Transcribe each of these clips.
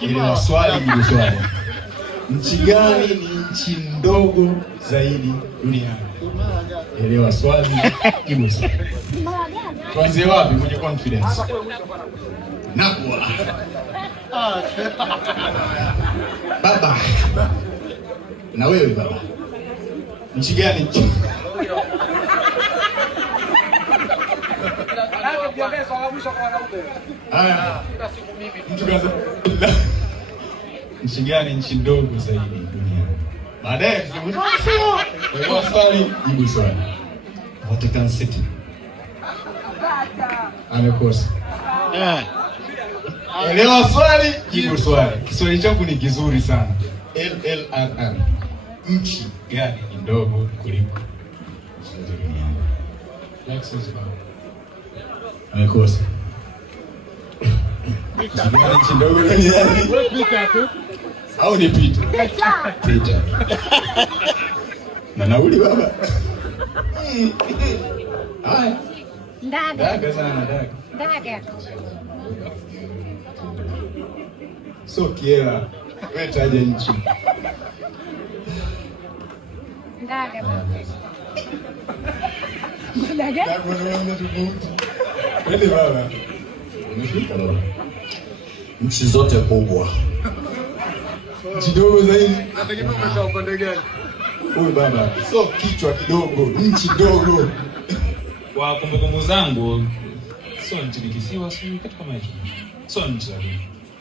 Elewa swali, jibu swali. Nchi gani ni nchi ndogo zaidi duniani? Elewa swali, jibu swali. Tuanze wapi kwenye confidence? Nakwa. Baba. Na wewe baba. Nchi gani nchi? Nchi gani nchi ndogo zaidi duniani? Baadaye elewa swali, jibu swali. Vatican City. Amekosa. Elewa swali, jibu swali. Kiswahili changu ni kizuri sana. LLRR. Nchi gani ni ndogo kuliko duniani? Amekosa. Nchi ndogo duniani. Au ni Peter? Peter. Na nauli baba. Haya. Ndaga sana ndaga. Ndaga. So kiela. Wewe taja nchi. Ndaga. Ndaga. Wewe baba. Umefika baba. Nchi zote kubwa. Nchi ndogo zaidi. Nategemea umetoka upande gani? Huyu baba. So kichwa kidogo, nchi ndogo. Kwa kumbukumbu zangu sio nchi, ni kisiwa, sio kitu kama hicho. Sio nchi.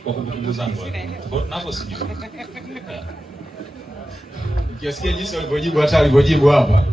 Kwa kumbukumbu zangu hapo sijui. Ukisikia jinsi walivyojibu hata walivyojibu hapa.